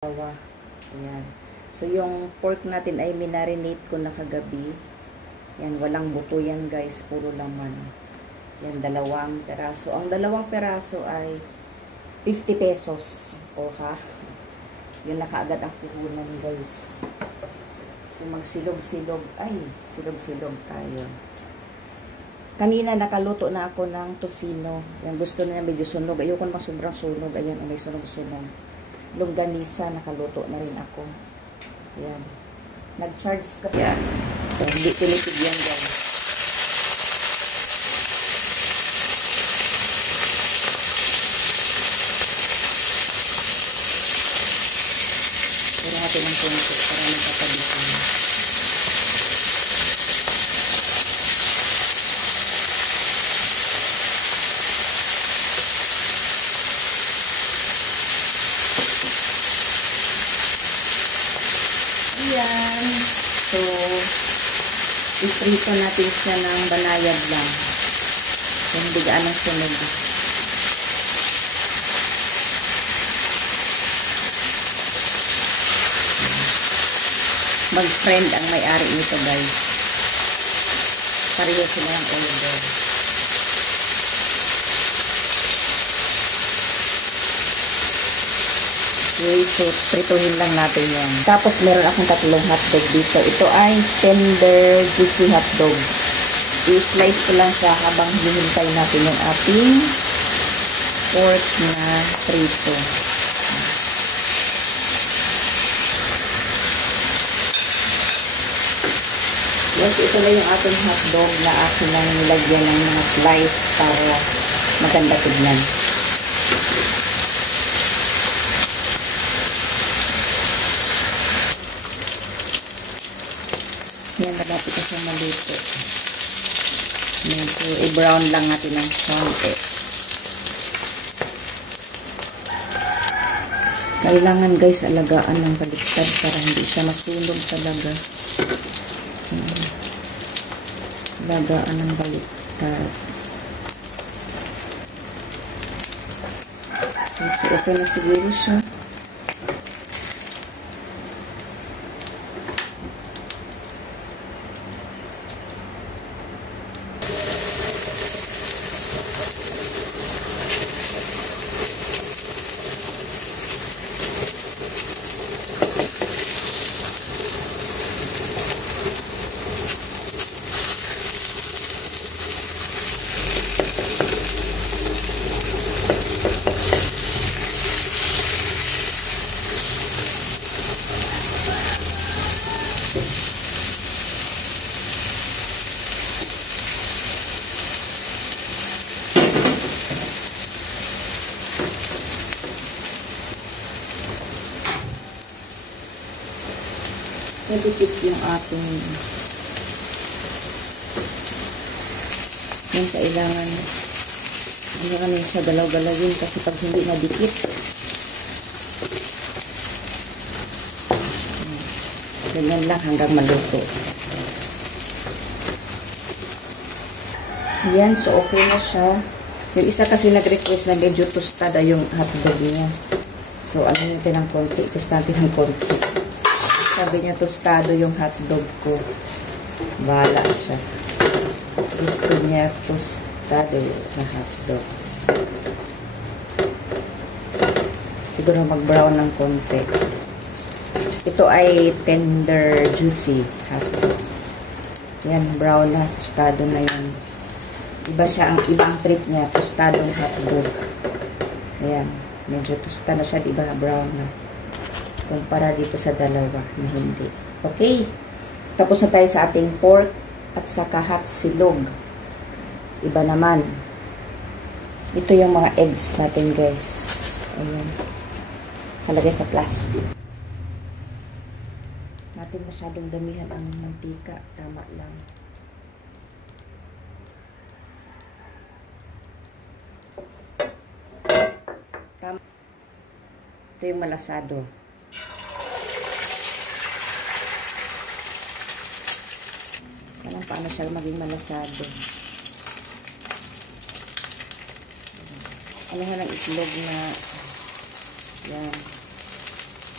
Ayan. So, yung pork natin ay minarinate ko na kagabi. Yan, walang buto yan guys. Puro laman. Yan, 2 peraso. Ang 2 peraso ay 50 pesos. O ha? Yun na kaagad ang puhunan guys. So, magsilog-silog. Ay, silog-silog tayo. Kanina nakaluto na ako ng tosino. Yan, gusto na medyo sunog. Ayoko naman sobrang sunog. Ayan, may sunog-sunog. Longganisa, nakaluto na rin ako. Ayan. Nag-charge kasi. Ayan. So, hindi tinipid yan guys. Pero natin ang punto para magkatabihan. Ayan. So, iprito natin siya ng banayad lang. So, hindi gaanong sunog. Mag-friend ang may-ari nito guys. Pareho sila ng order. Okay, so prituhin lang natin yan. Tapos meron akong 3 hotdog dito. Ito ay tender juicy hotdog. I-slice ko lang siya habang hihintay natin yung ating pork na prito. Yes, ito na yung ating hotdog na akin lang nilagyan ng mga slice para maganda tignan. Yan, malapit na siyang maluto. Medyo i-brown lang natin ng konti. Kailangan guys, alagaan ng baliktad para hindi siya masunog talaga. Alagaan ng baliktad. Okay, so okay na siguro siya. Nagpipit yung ating yung kailangan ano siya galaw-galawin kasi pag hindi nadikit ganyan lang hanggang maluto. Yan, so okay na siya. Yung isa kasi nag-request na medyo tostada yung hotdog niya, so ano natin ng konti, tostatin ng konti. Sabi niya, tostado yung hotdog ko. Bahala siya. Gusto niya tostado na hotdog. Siguro mag-brown ng konti. Ito ay tender, juicy hotdog. Yan, brown na. Tostado na yan. Iba siya, ang ibang treat niya. Tostadong hotdog. Ayan. Medyo tosta na siya. Diba? Brown na. Kumpara dito sa 2 na hindi. Okay. Tapos na tayo sa ating pork at saka hot silog. Iba naman. Ito yung mga eggs natin guys. Ayan. Kalagay sa plastic. Natin masyadong damihan ang mantika. Tama lang. Tama. Ito yung malasado. Paano siya maging malasado. Ano nga ng itlog na yan.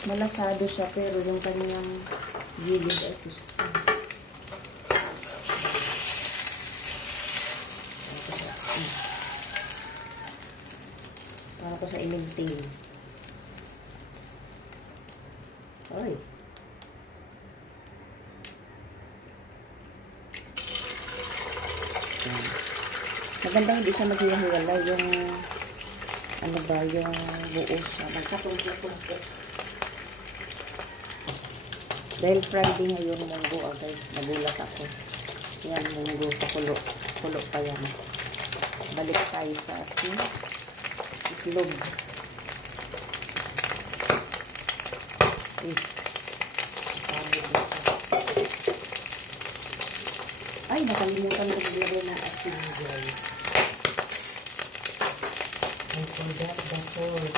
Malasado siya pero yung kanyang gilid ay gusto. Para ko sa i-maintain. Ay. Maganda hindi siya maghihiwalay yung ano ba, yung buo siya. Nagkatumpok-tumpok. Dahil Friday ngayon munggo agad. Nagulat ako. Yan, munggo. Pakulo. Kulo pa yan. Balik tayo sa ating itlog. Sabi ko siya. Ay, nakalimutan ko maglagay ng asin, guys. I forgot the salt.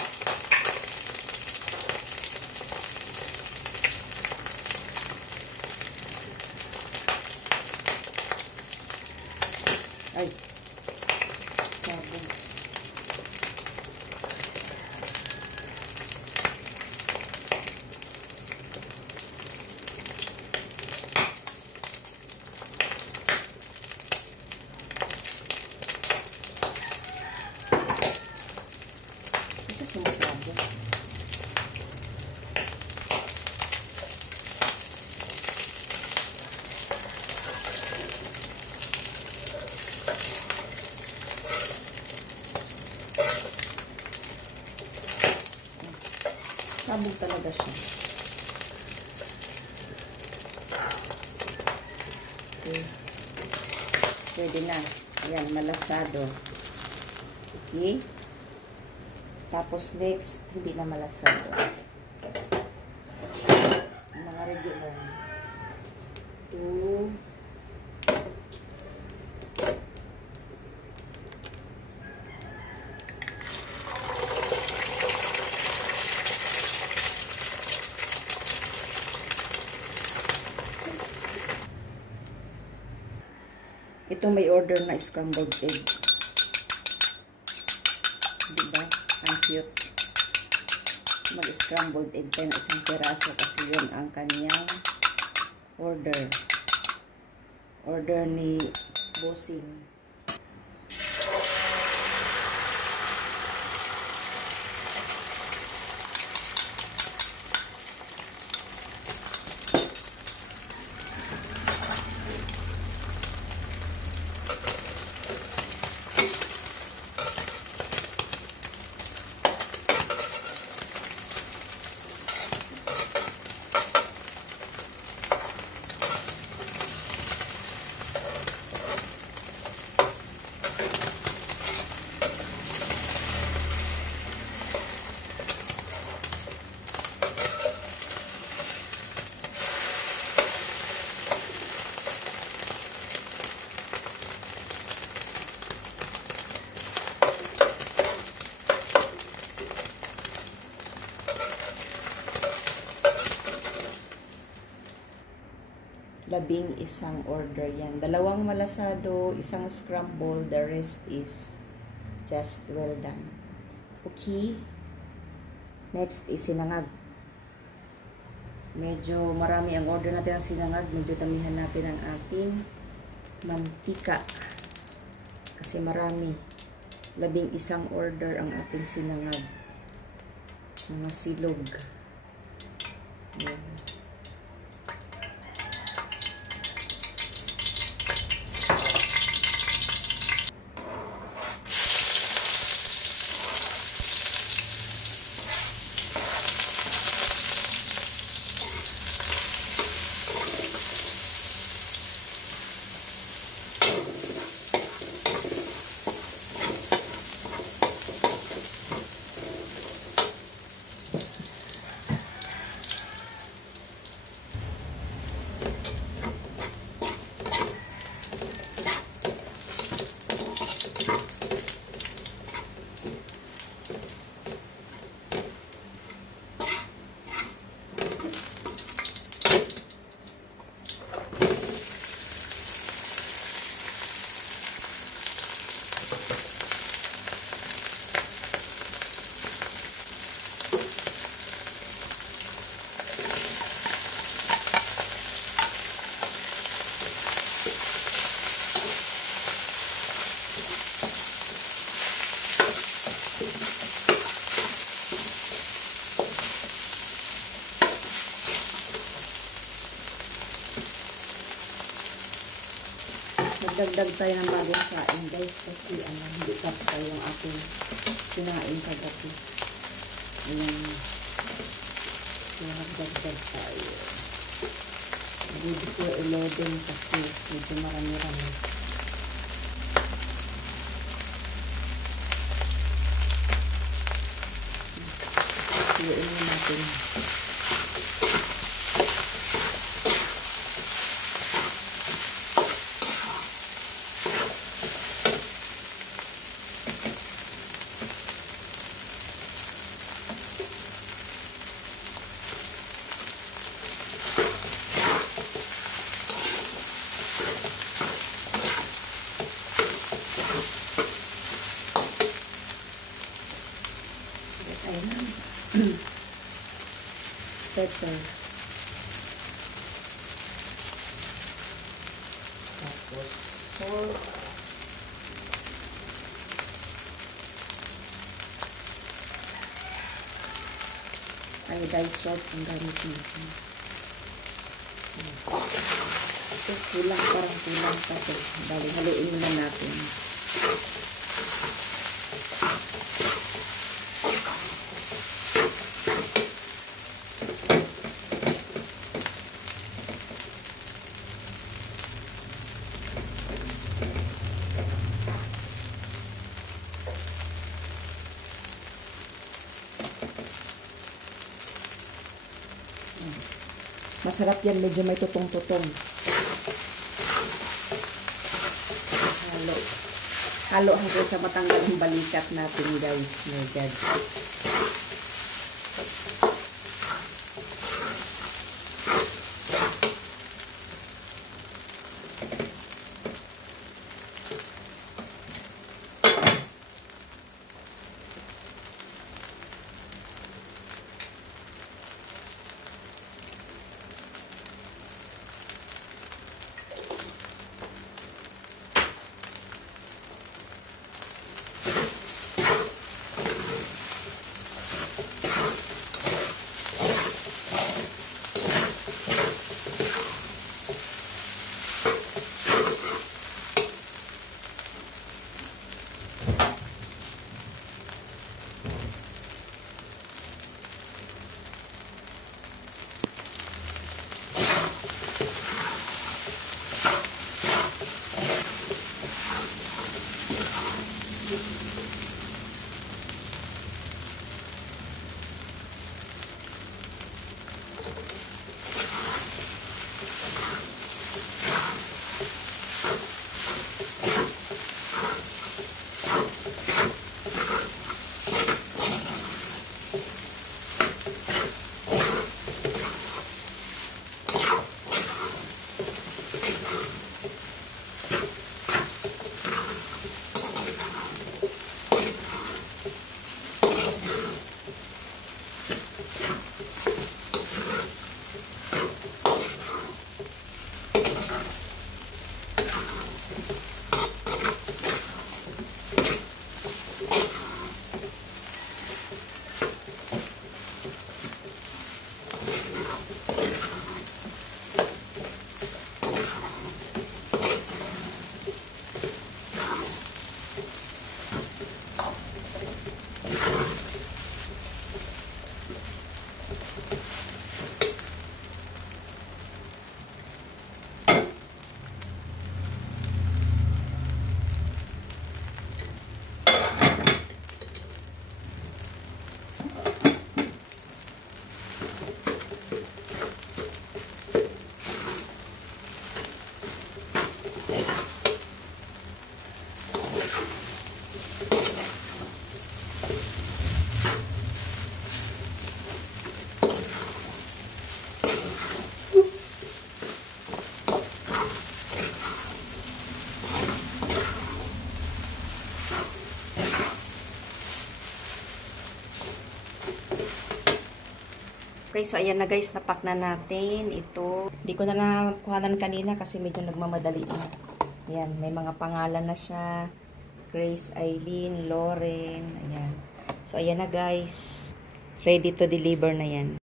Ay, sabon. Isa sumasabon. Sabog talaga siya. Okay. Pwede na. Ayan, malasado. Okay. Tapos next, hindi na malasado. Mga regular. 2. Ito may order na scrambled egg. Diba? Ang cute. Mag-scrambled egg tayo na isang piraso kasi yun ang kanyang order. Order ni Bossing. Labing isang order yan. 2 malasado, 1 scramble, the rest is just well done. Okay. Next is sinangag. Medyo marami ang order natin ng sinangag. Medyo tamihan natin ang ating mantika. Kasi marami. 11 order ang ating sinangag. Mga silog. Ayan. Magdagdag tayo ng bagong saing guys kasi hindi tapos yung ating kinain kagabi. Ayan. So, magdagdag tayo. Good for 11 kasi medyo marami-rami. Iyon natin. Pepper. Tapos salt. Iodized salt ang gamit natin. Ito kulang, parang kulang pa ito. Dali, haluin muna natin. Masarap yan, medyo may tutong-tutong. Halo. Halo hanggang sa matanggal ang balikat natin, guys. My God. Okay, so ayan na guys, napak na natin ito. Hindi ko na nakuhanan kanina kasi medyo nagmamadali na. Ayan, may mga pangalan na siya. Grace, Eileen, Lauren. Ayan. So ayan na guys. Ready to deliver na yan.